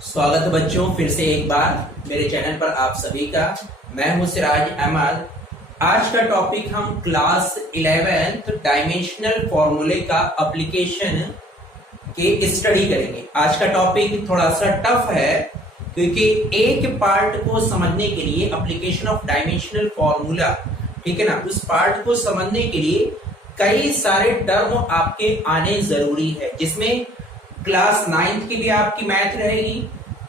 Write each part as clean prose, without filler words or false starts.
स्वागत है बच्चों, फिर से एक बार मेरे चैनल पर आप सभी का। मैं हूं सिराज अहमद। आज का टॉपिक हम क्लास 11th डायमेंशनल फॉर्मूले का एप्लीकेशन के स्टडी करेंगे। आज का टॉपिक थोड़ा सा टफ है क्योंकि एक पार्ट को समझने के लिए एप्लीकेशन ऑफ डायमेंशनल फॉर्मूला, ठीक है ना, उस पार्ट को समझने के लिए कई सारे टर्म आपके आने जरूरी है, जिसमें क्लास 9th की भी आपकी मैथ रहेगी,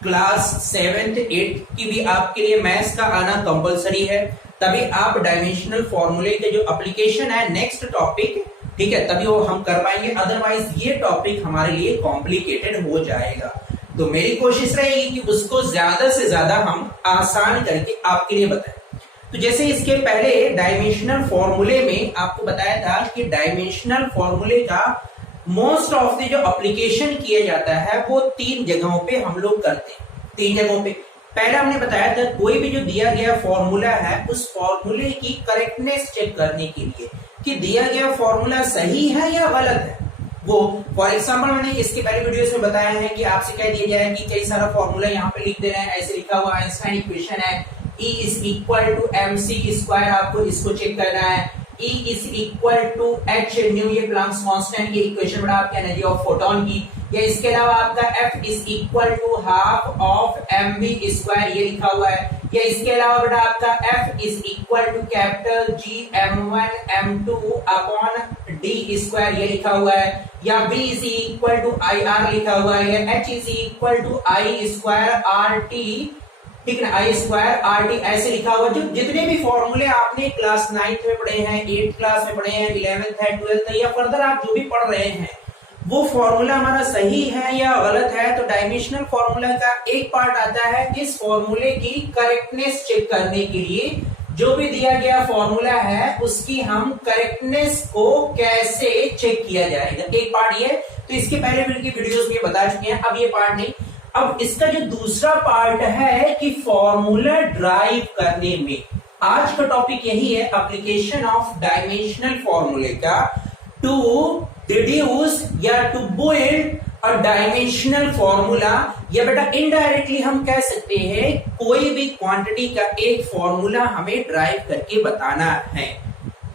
क्लास 7th 8th की भी आपके लिए मैथ्स का आना कंपलसरी है। तभी आप डायमेंशनल फॉर्मूले के जो एप्लीकेशन है नेक्स्ट टॉपिक, ठीक है, तभी वो हम कर पाएंगे। अदरवाइज ये टॉपिक हमारे लिए कॉम्प्लिकेटेड हो जाएगा। तो मेरी कोशिश रहेगी कि उसको ज्यादा से ज्यादा हम आसान करके आपके लिए बताएं। तो जैसे इसके पहले डायमेंशनल फॉर्मूले में आपको बताया था कि डायमेंशनल फॉर्मूले का मोस्ट ऑफ द जो एप्लीकेशन किया जाता है वो 3 जगहों पे हम लोग करते हैं। 3 जगहों पे पहला हमने बताया था कोई भी जो दिया गया फॉर्मूला है उस फॉर्मूले की करेक्टनेस चेक करने के लिए कि दिया गया फॉर्मूला सही है या गलत है। वो फॉर एग्जाम्पल मैंने इसके पहले वीडियोस में बताया है कि आपसे कह दिया जाए कि कई सारा फॉर्मूला यहाँ पे लिख दे रहे हैं, ऐसे लिखा हुआ आइंस्टाइन इक्वेशन है E is equal to mc square, आपको इसको चेक करना है। E is equal to h new, ये प्लैंक्स कांस्टेंट, ये इक्वेशन बड़ा आपकी एनर्जी ऑफ फोटोन की। या इसके अलावा आपका F is equal to half of mv square, ये लिखा हुआ है। या इसके अलावा बड़ा आपका F is equal to capital G m1 m2 upon d square, ये लिखा हुआ है। या B is equal to IR लिखा हुआ है। या H is equal to I square RT, ठीक है ना, आई स्क्वायर आर टी, ऐसे लिखा हुआ। जो जितने भी फॉर्मूले आपने क्लास 9th में पढ़े हैं, 8th क्लास में पढ़े हैं, 11th है, 12th है, या फर्दर आप जो भी पढ़ रहे हैं, वो फॉर्मूला हमारा सही है या गलत है। तो डायमेंशनल फॉर्मूला का एक पार्ट आता है इस फॉर्मूले की करेक्टनेस चेक करने के लिए। जो भी दिया गया फॉर्मूला है उसकी हम करेक्टनेस को कैसे चेक किया जाएगा, एक पार्ट ये। तो इसके पहले की वीडियोस में बता चुके हैं, अब ये पार्ट नहीं। अब इसका जो दूसरा पार्ट है कि फॉर्मूला ड्राइव करने में, आज का टॉपिक यही है, एप्लीकेशन ऑफ डायमेंशनल फॉर्मूले का टू डिड्यूस या to build a dimensional formula. या बेटा इनडायरेक्टली हम कह सकते हैं कोई भी क्वांटिटी का एक फॉर्मूला हमें ड्राइव करके बताना है,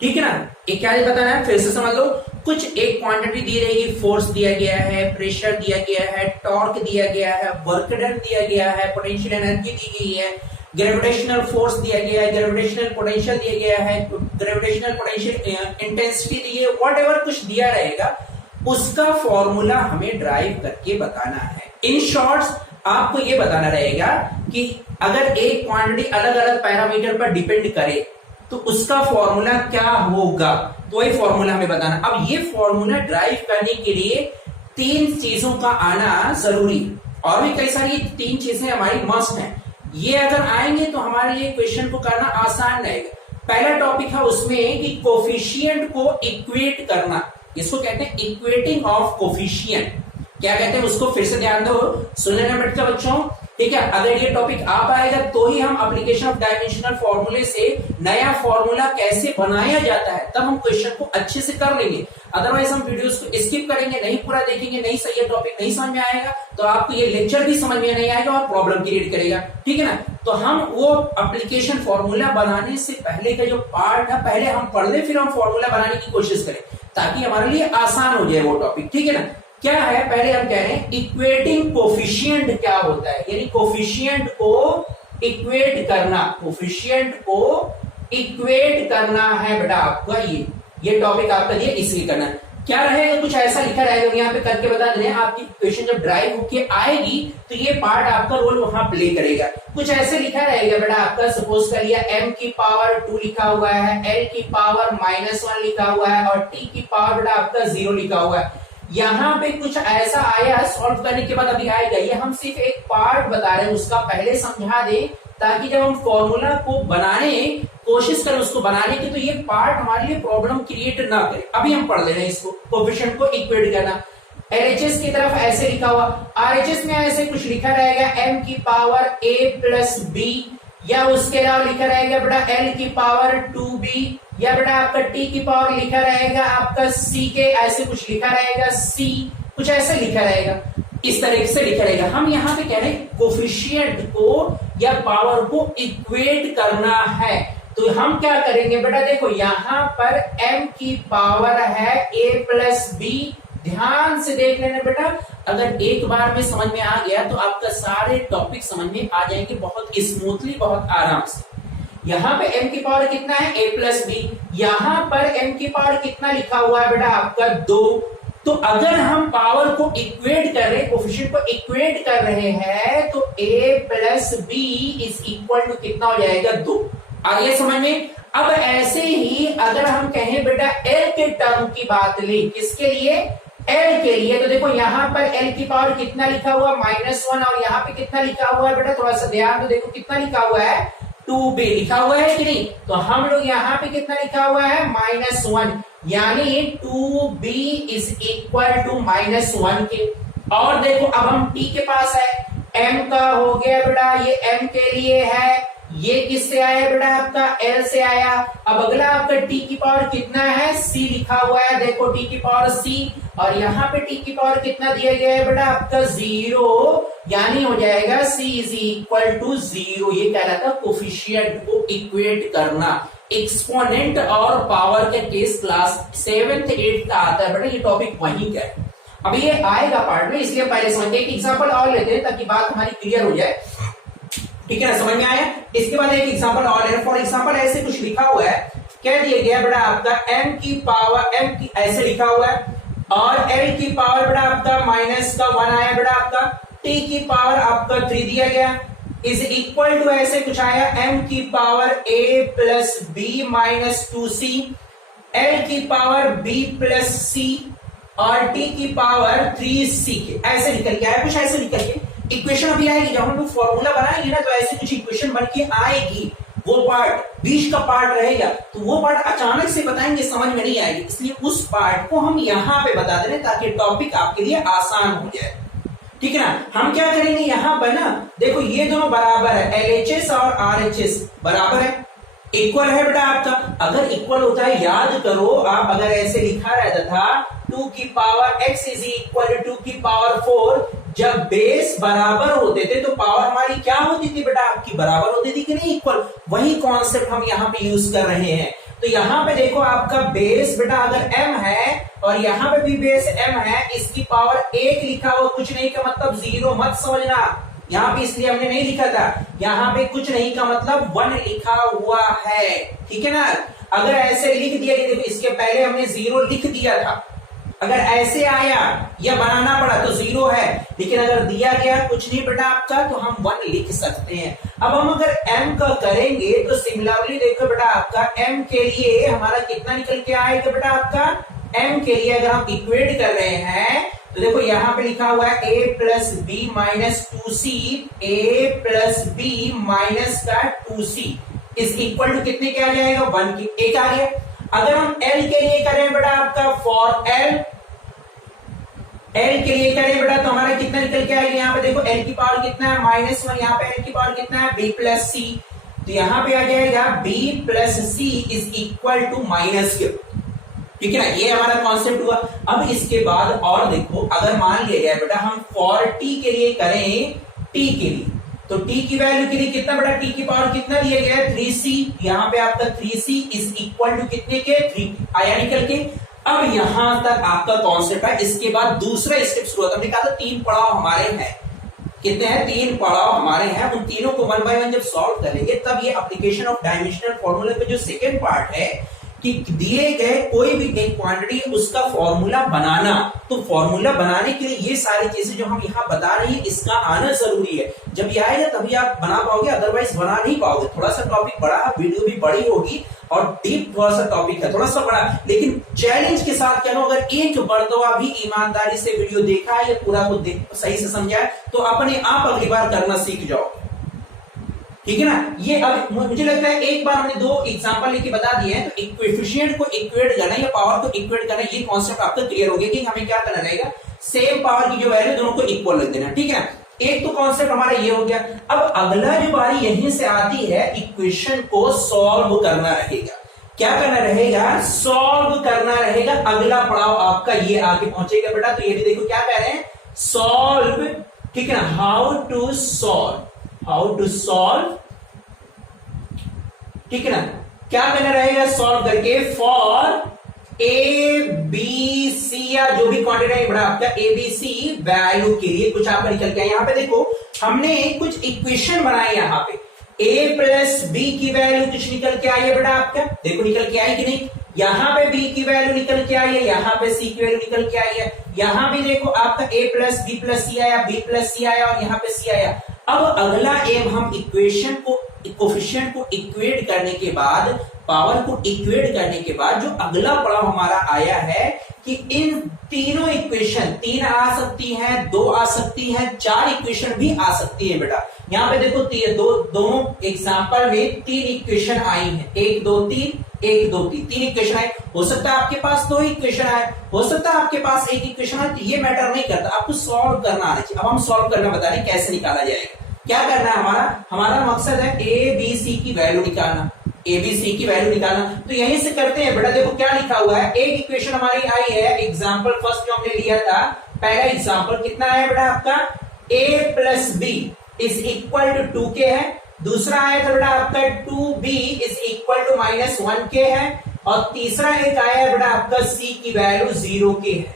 ठीक है ना। एक क्या बताना है, फिर से समझ लो। कुछ एक क्वांटिटी दी रहेगी, फोर्स दिया गया है, प्रेशर दिया गया है, टॉर्क दिया गया है, वर्क डन दिया गया है, पोटेंशियल एनर्जी दी गई है, ग्रेविटेशनल फोर्स दिया गया है, ग्रेविटेशनल पोटेंशियल दिया गया है, ग्रेविटेशनल पोटेंशियल इंटेंसिटी दी है, व्हाटएवर कुछ दिया रहेगा उसका फॉर्मूला हमें ड्राइव करके बताना है। इन शॉर्ट्स आपको ये बताना रहेगा कि अगर एक क्वांटिटी अलग अलग पैरामीटर पर डिपेंड करे तो उसका फॉर्मूला क्या होगा, तो वही फॉर्मूला हमें बताना। अब ये फॉर्मूला ड्राइव करने के लिए 3 चीजों का आना जरूरी, और भी कई सारी 3 चीजें हमारी मस्ट हैं। ये अगर आएंगे तो हमारे लिए क्वेश्चन को करना आसान रहेगा। पहला टॉपिक है उसमें कि कोफिशिएंट को इक्वेट करना, इसको कहते हैं इक्वेटिंग ऑफ कोफिशिएंट। क्या कहते हैं उसको फिर से ध्यान दो, सुन लेना बेटा बच्चों, ठीक है। अगर ये टॉपिक आ पाएगा तो ही हम एप्लीकेशन ऑफ डायमेंशनल फॉर्मूले से नया फॉर्मूला कैसे बनाया जाता है तब हम क्वेश्चन को अच्छे से कर लेंगे। अदरवाइज हम वीडियोस को स्किप करेंगे, नहीं पूरा देखेंगे, नहीं सही है टॉपिक नहीं समझ में आएगा तो आपको ये लेक्चर भी समझ में नहीं आएगा और प्रॉब्लम क्रिएट करेगा, ठीक है ना। तो हम वो एप्लीकेशन फॉर्मूला बनाने से पहले का जो पार्ट है पहले हम पढ़ ले, फिर हम फॉर्मूला बनाने की कोशिश करें ताकि हमारे लिए आसान हो जाए वो टॉपिक, ठीक है ना। क्या है, पहले हम कह रहे हैं इक्वेटिंग कोफिशिएंट क्या होता है, यानी कोफिशिएंट को इक्वेट करना, कोफिशिएंट को इक्वेट करना है बेटा आपका। ये टॉपिक आपका दिया, इसलिए करना क्या रहेगा, कुछ ऐसा लिखा रहेगा, यहाँ पे करके बता दें। आपकी क्वेश्चन जब ड्राइव होके आएगी तो ये पार्ट आपका रोल वहां प्ले करेगा। कुछ ऐसे लिखा रहेगा बेटा आपका, सपोज कर लिया m की पावर 2 लिखा हुआ है, l की पावर -1 लिखा हुआ है और t की पावर बेटा आपका 0 लिखा हुआ है। यहाँ पे कुछ ऐसा आया, सॉल्व करने के बाद अभी आएगा, ये हम सिर्फ एक पार्ट बता रहे हैं, उसका पहले समझा दें ताकि जब हम फॉर्मूला को बनाने कोशिश करें उसको बनाने की तो ये पार्ट हमारे लिए प्रॉब्लम क्रिएट ना करे। अभी हम पढ़ ले रहे हैं इसको, कोफिशिएंट को इक्वेट करना। एलएचएस की तरफ ऐसे लिखा हुआ, आरएचएस में ऐसे कुछ लिखा रहेगा m की पावर a प्लस b, या उसके अलावा लिखा रहेगा बेटा l की पावर 2b, या बेटा आपका t की पावर लिखा रहेगा आपका c के ऐसे कुछ लिखा रहेगा c कुछ ऐसे लिखा रहेगा, इस तरीके से लिखा रहेगा। हम यहाँ पे कह रहे हैं कोफिशिएंट को या पावर को इक्वेट करना है, तो हम क्या करेंगे बेटा, देखो यहां पर m की पावर है a प्लस बी। ध्यान से देख लेना बेटा, अगर एक बार में समझ में आ गया तो आपका सारे टॉपिक समझ में आ जाएंगे बहुत स्मूथली, बहुत आराम से। यहाँ पे m की पावर कितना है, a प्लस बी। यहाँ पर m की पावर कितना लिखा हुआ है बेटा, आपका 2। तो अगर हम पावर को इक्वेट कर रहे हैं, कोफिशिएंट को इक्वेट कर रहे हैं, तो a plus b is equal to कितना हो जाएगा, 2। आइए समझ में। अब ऐसे ही अगर हम कहें बेटा L के टर्म की बात ले, किसके लिए, L के लिए, तो देखो यहाँ पर L की पावर कितना लिखा हुआ, -1, और यहाँ पे कितना लिखा हुआ है बेटा, थोड़ा सा ध्यान तो देखो कितना लिखा हुआ है, 2b लिखा हुआ है कि नहीं। तो हम लोग यहाँ पे कितना लिखा हुआ है, -1, यानी 2b is equal to -1 k. और देखो अब हम t के पास है, m का हो गया बेटा, ये m के लिए है, ये किससे आया बेटा, आपका L से आया। अब अगला आपका t की पावर कितना है, c लिखा हुआ है, देखो t की पावर c, और यहाँ पे t की पावर कितना दिया गया है बेटा, आपका 0, यानी हो जाएगा c इज इक्वल टू 0। ये कह रहा था कोफिशिएंट को इक्वेट करना। एक्सपोनेंट और पावर के केस क्लास 7th 8th का आता है बेटा, ये टॉपिक वहीं का है। अब ये आएगा पार्ट में, इसलिए पहले समझते हैं। एक एग्जांपल और लेते हैं ताकि बात हमारी क्लियर हो जाए, ठीक है ना, समझ में आया। इसके बाद एक एग्जांपल और है। फॉर एग्जांपल ऐसे कुछ लिखा हुआ है, कह दिया गया बेटा आपका m की पावर, m की ऐसे लिखा हुआ है, और l की पावर बेटा आपका -1 आया बेटा आपका, t की पावर आपका 3 दिया गया, इज इक्वल टू ऐसे कुछ आया, m की power a plus b minus 2c, l की पावर b प्लस c, और t की पावर 3c के ऐसे निकल के आया, कुछ ऐसे निकल के इक्वेशन अभी आएगी। जब हम लोग फॉर्मूला बनाएंगे ना, तो ऐसे कुछ इक्वेशन बन के आएगी। वो पार्ट बीच का पार्ट रहेगा, तो वो पार्ट अचानक से बताएंगे, समझ में नहीं आएगी, इसलिए उस पार्ट को हम यहाँ पे बता दे रहे ताकि टॉपिक आपके लिए आसान हो जाए, ठीक है ना। हम क्या करेंगे यहाँ पर ना, देखो ये दोनों बराबर है, LHS और RHS बराबर है, इक्वल है बेटा आपका। अगर इक्वल होता है, याद करो आप, अगर ऐसे लिखा रहता था 2 की power x is equal to 2 की पावर 4, जब बेस बराबर होते थे तो पावर हमारी क्या होती थी बेटा, आपकी बराबर होती थी कि नहीं, इक्वल। वही कॉन्सेप्ट हम यहाँ पे यूज कर रहे हैं। तो यहाँ पे देखो आपका बेस बेटा अगर m है, और यहाँ पे भी बेस m है, इसकी पावर 1 लिखा हुआ, कुछ नहीं का मतलब 0 मत समझना यहाँ पे, इसलिए हमने नहीं लिखा था। यहाँ पे कुछ नहीं का मतलब 1 लिखा हुआ है, ठीक है ना। अगर ऐसे लिख दिया, देखो इसके पहले हमने 0 लिख दिया था, अगर ऐसे आया या बनाना पड़ा तो 0 है, लेकिन अगर दिया गया कुछ नहीं बेटा आपका, तो हम 1 लिख सकते हैं। अब हम अगर m का करेंगे तो सिमिलरली देखो बेटा आपका m के लिए हमारा कितना निकल के आएगा बेटा आपका, m के लिए अगर हम इक्वेट कर रहे हैं तो देखो यहाँ पे लिखा हुआ है a plus b minus 2c, a plus b minus का 2c इज इक्वल टू कितने के आ जाएगा, 1 के, एक आ गया। अगर हम L के लिए करें बेटा आपका, फॉर L के लिए करें बेटा, तो हमारा कितना निकल के आएगा, यहाँ पे देखो L की पावर कितना है, -1, यहाँ पे L की पावर कितना है, b प्लस c, तो यहाँ पे आ जाएगा b plus c is equal to -, ठीक है ना। ये हमारा कॉन्सेप्ट हुआ। अब इसके बाद और देखो, अगर मान लिया जाए बेटा हम फॉर t के लिए करें, t के लिए, तो t की वैल्यू के लिए कितना बेटा, t की पावर कितना दिया गया है, 3c, यहाँ पे आपका 3c इज इक्वल टू कितने के, 3 आया निकल के। अब यहां तक आपका कॉन्सेप्ट है। इसके बाद दूसरा स्टेप शुरू होता है। हमने कहा था 3 पड़ाव हमारे हैं, कितने हैं, 3 पड़ाव हमारे हैं। उन तीनों को 1 बाय 1 जब सॉल्व करेंगे, तब ये एप्लीकेशन ऑफ डायमेंशनल फॉर्मूले पे जो सेकेंड पार्ट है कि दिए गए कोई भी एक क्वांटिटी, उसका फॉर्मूला बनाना। तो फॉर्मूला बनाने के लिए ये सारी चीजें जो हम यहाँ बता रहे हैं, इसका आना जरूरी है। जब ये आएगा तभी आप बना पाओगे, अदरवाइज बना नहीं पाओगे। थोड़ा सा टॉपिक बड़ा, वीडियो भी बड़ी होगी और डीप थोड़ा सा टॉपिक है, थोड़ा सा बड़ा, लेकिन चैलेंज के साथ क्या हो, अगर एक मर्तबा भी ईमानदारी से वीडियो देखा है या पूरा को सही से समझा है, तो अपने आप अगली बार करना सीख जाओ, ठीक है ना। ये अब मुझे लगता है एक बार हमने 2 एग्जांपल लेके बता दिए हैं, तो कोएफिशिएंट को इक्वेट करना या पावर को इक्वेट करना, ये कॉन्सेप्ट आपका क्लियर हो गया कि हमें क्या करना रहेगा, सेम पावर की जो वैल्यू दोनों को इक्वल रख देना, ठीक है। एक तो कॉन्सेप्ट हमारा ये हो गया। अब अगला जो बारी यहीं से आती है, इक्वेशन को सॉल्व करना रहेगा। क्या करना रहेगा, सॉल्व करना रहेगा। अगला पड़ाव आपका ये आगे पहुंचेगा बेटा। तो ये भी देखो क्या कह रहे हैं, सॉल्व, ठीक है ना, हाउ टू सॉल्व, ठीक है ना, क्या करना रहेगा सॉल्व करके, फॉर ए बी सी या जो भी क्वांटिटी है बड़ा आपका ए बी सी वैल्यू के लिए कुछ आपका निकल के आया। यहां पे देखो हमने कुछ इक्वेशन बनाई, यहां पे a प्लस बी की वैल्यू कुछ निकल के आई है बेटा आपका, देखो निकल के आई कि नहीं, यहां पे b की वैल्यू निकल के आई है, यहां पे c की वैल्यू निकल के आई है, यहां भी देखो आपका a प्लस बी प्लस सी आया, b प्लस सी आया और यहां पे c आया। अब अगला एम, हम इक्वेशन को, कोफिशिएंट को इक्वेट करने के बाद, पावर को इक्वेट करने के बाद जो अगला पड़ाव हमारा आया है कि इन तीनों इक्वेशन, 3 आ सकती हैं, 2 आ सकती हैं, 4 इक्वेशन भी आ सकती है बेटा। यहां पे देखो दोनों एग्जांपल में 3 इक्वेशन आई हैं, 1 2 3, 1 2 3, 3 इक्वेशन आए। हो सकता है आपके पास 2 इक्वेशन आए, हो सकता है आपके पास 1 इक्वेशन आए, तो ये मैटर नहीं करता, आपको सॉल्व करना आना चाहिए। अब हम सॉल्व करना बता रहे हैं कैसे निकाला जाएगा, क्या करना है हमारा मकसद है ए बी सी की वैल्यू निकालना, एबीसी की वैल्यू निकालना। तो यहीं से करते हैं बेटा। देखो क्या लिखा हुआ है, एक इक्वेशन हमारी आई है, एग्जांपल फर्स्ट जो हमने लिया था, पहला एग्जांपल कितना है बेटा आपका, a plus b is equal to 2k है। दूसरा आया था बेटा आपका 2b is equal to -1k है। और तीसरा एक आया है बेटा आपका c की वैल्यू 0k है।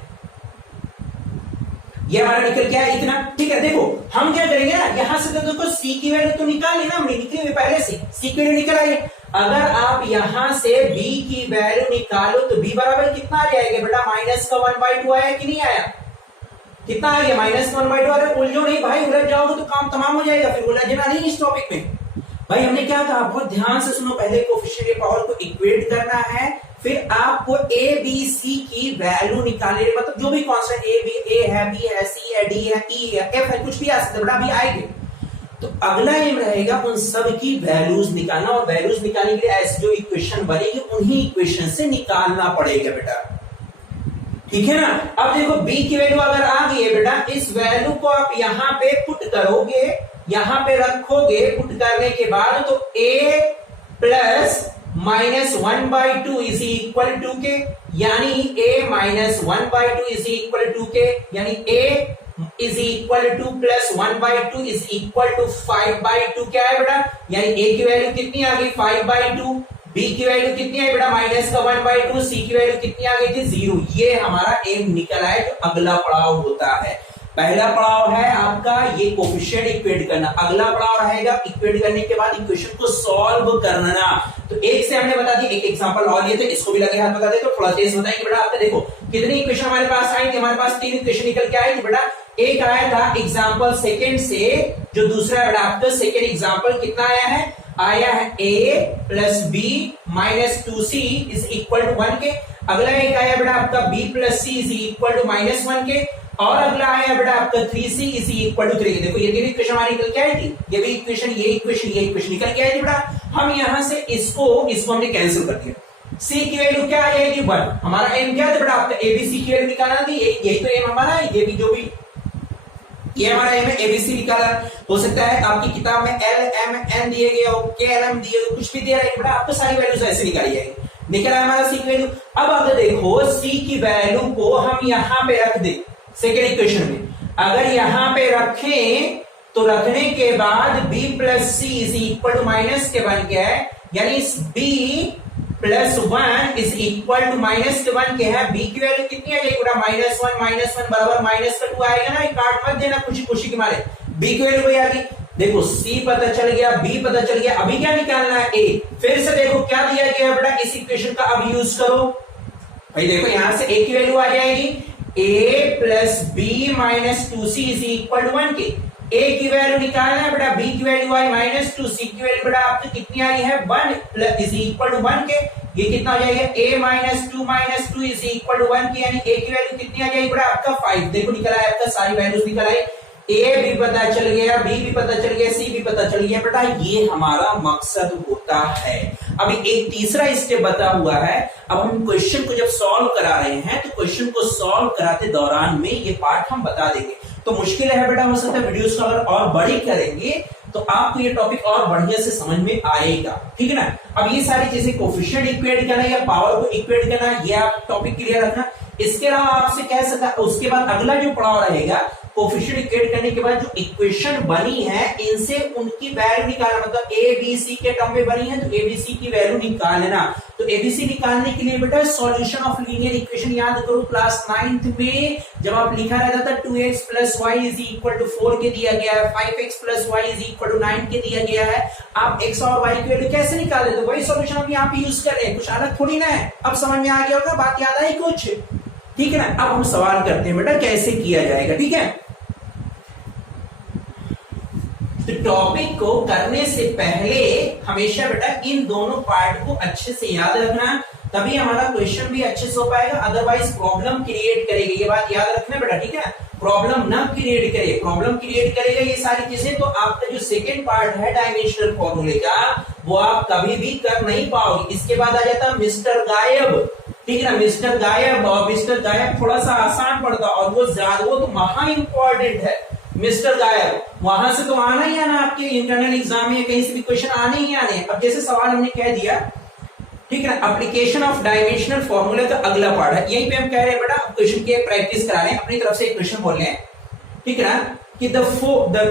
ये हमारा निकल क्या है इतना, ठीक है। देखो हम क्या करेंगे ना, यहां से तो देखो c की वैल्यू तो निकाल लेना, हमने निकली हुई पहले से, c की वैल्यू निकल आई। अगर आप यहां से b की वैल्यू निकालो तो b बराबर कितना आ जाएगा बेटा, -1/2 आया कि नहीं आया, कितना आ गया, -1/2। अरे उलझो नहीं भाई, उलझ जाओगे तो काम तमाम हो जाएगा, फिर उलझना नहीं इस टॉपिक में। भाई हमने क्या कहा, बहुत ध्यान से सुनो, पहले कोफिशिएंट के पावर को इक्वेट करना है, फिर आपको ए बी सी की वैल्यू निकालने, मतलब जो भी कांस्टेंट ए है, बी है, सी है, डी है, ई है, एफ है, कुछ भी आ सकता है बेटा, अभी आएंगे। तो अगला एम रहेगा उन सब की वैल्यूज निकालना, और वैल्यूज निकालने के लिए ऐसी जो इक्वेशन बनेगी उन्हीं इक्वेशन से निकालना पड़ेगा बेटा, ठीक है ना। अब देखो b की वैल्यू अगर आ गई है बेटा, इस वैल्यू को आप यहां पे पुट करोगे, यहां पे रखोगे, पुट करने के बाद तो a plus -1/2 is equal to k, यानी a -1/2 is equal to k, यानी a is equal to plus 1/2 is equal to 5/2। क्या है बेटा, यानी a की वैल्यू कितनी आ गई 5/2, b की वैल्यू कितनी आई बेटा -1/2, c की वैल्यू कितनी आ गई थी 0। ये हमारा एम निकल आया जो अगला पड़ाव होता है। पहला पड़ाव है आपका ये कोफिशिएंट इक्वेट करना, अगला पड़ाव रहेगा इक्वेट करने के बाद इक्वेशन को सॉल्व करना। तो एक से हमने बता दी, एक एग्जांपल और लिए थे, इसको भी लगे हाथ बता दे तो थोड़ा तेज बताएंगे बेटा। आपका देखो कितनी इक्वेशन हमारे पास आई थी, हमारे पास 3 इक्वेशन निकल के आई थी बेटा। एक आया था एग्जांपल सेकंड से, जो दूसरा बेटा आपका सेकंड एग्जांपल कितना आया है, आया है a plus b -2c is equal to 1 k. अगला एक आया बेटा आपका b plus c is equal to -1 k. और अगला आया बेटा आपका 3c इज इक्वल टू 3 के। देखो ये तीन इक्वेशन हमारी निकल के आई थी, ये भी इक्वेशन, ये इक्वेशन, ये इक्वेशन निकल के आई थी बेटा। हम यहां से इसको हमने कैंसिल कर दिया। c की वैल्यू क्या आ जाएगी 1। हमारा एम क्या था बेटा आपका, abc की वैल्यू निकालना थी, यही तो एम हमारा है। ये भी जो भी ये हमारा एम है, एबीसी निकाला। हो सकता है आपकी किताब में एल एम एन दिए गए हो, के एल एम दिए हो, कुछ भी दिया रहेगा बेटा, आपको सारी वैल्यूज ऐसे निकाली जाएगी। निकला है हमारा सी की वैल्यू। अब अगर देखो सी की वैल्यू को हम यहां पे रख दे सेकेंड इक्वेशन में, अगर यहां पे रखें तो रखने के बाद b plus c is equal to minus k बन गया है, यानी b plus 1 is equal to -1 k है। b की वैल्यू कितनी आ जाएगी बेटा, -1 बराबर -2 आएगा ना, काट मत देना खुशी खुशी के मारे। b की वैल्यू आ गई, देखो c पता चल गया, b पता चल गया, अभी क्या निकालना है a। फिर से देखो क्या दिया गया बेटा, इस इक्वेशन का अब यूज करो। भाई देखो यहां से a की वैल्यू आ जाएगी a plus b -2c is equal to 1 k. a की वैल्यू निकालना है बेटा, b की वैल्यू आई -2, c की वैल्यू बेटा आपकी कितनी आई है 1 इज इक्वल टू 1 के। ये कितना हो जाएगा a -2 इज इक्वल टू 1 के, यानी a की वैल्यू कितनी आ जाएगी बेटा आपका 5। देखो निकल आया आपका, सारी वैल्यूज निकल आई, a भी पता चल गया, b भी पता चल गया, c भी पता चल गया बेटा। ये हमारा मकसद होता है। अभी एक तीसरा स्टेप बता हुआ है। अब हम क्वेश्चन को जब सॉल्व करा रहे हैं तो क्वेश्चन को सॉल्व कराते दौरान में ये पार्ट हम बता देंगे। तो मुश्किल है बेटा, हो सकता है वीडियोस को अगर और बड़ी करेंगे तो आपको ये टॉपिक और बढ़िया से समझ में आएगा, ठीक है ना। अब ये सारी चीजें कोफिशिएंट इक्वेट करना या पावर को इक्वेट करना, ये आप टॉपिक क्लियर रखना। इसके अलावा आपसे कह सकता, उसके बाद अगला जो पड़ाव रहेगा कोफिशिएंट इक्वेट करने के बाद जो इक्वेशन बनी है इनसे उनकी वैल्यू निकालना, मतलब ए बी सी के टर्म में बनी है तो ए बी सी की वैल्यू निकालना। तो एबीसी निकालने के लिए बेटा सॉल्यूशन ऑफ लीनियर इक्वेशन याद करो क्लास 9th में जब आप लिखा रहता था 2x + y = 4 के दिया गया है, 5x + y = 9 के दिया गया है। आप x और y की वैल्यू कैसे निकाल देते हो, वही सॉल्यूशन हम यहाँ पे यूज कर रहे हैं, कुछ अलग थोड़ी ना है। अब समझ में आ गया होगा, बात याद आई कुछ, ठीक है ना। अब हम सवाल करते हैं बेटा कैसे किया जाएगा, ठीक है। तो टॉपिक को करने से पहले हमेशा बेटा इन दोनों पार्ट को अच्छे से याद रखना, तभी हमारा क्वेश्चन भी अच्छे से हो पाएगा, अदरवाइज प्रॉब्लम क्रिएट करेगा। ये बात याद रखना बेटा, ठीक है। प्रॉब्लम ना क्रिएट करे, प्रॉब्लम क्रिएट करेगा ये सारी चीजें, तो आपका जो सेकंड पार्ट है डायमेंशनल फॉर्मूले का वो आप कभी भी कर नहीं पाओगे। इसके बाद आ जाता मिस्टर गायब, ठीक है ना। मिस्टर गायब, और मिस्टर गायब थोड़ा सा आसान पड़ता और वो तो महा इंपॉर्टेंट है। मिस्टर गायब वहां से तो आना ही आना, आपके इंटरनल एग्जाम में कहीं से भी क्वेश्चन आने ही आने। अब जैसे सवाल हमने कह दिया, ठीक है, एप्लीकेशन ऑफ डायमेंशनल फॉर्मूला का अगला पार्ट है, यहीं पे हम कह रहे हैं बेटा क्वेश्चन के प्रैक्टिस करा रहे हैं, अपनी तरफ से एक क्वेश्चन बोल रहे हैं, ठीक है ना, कि द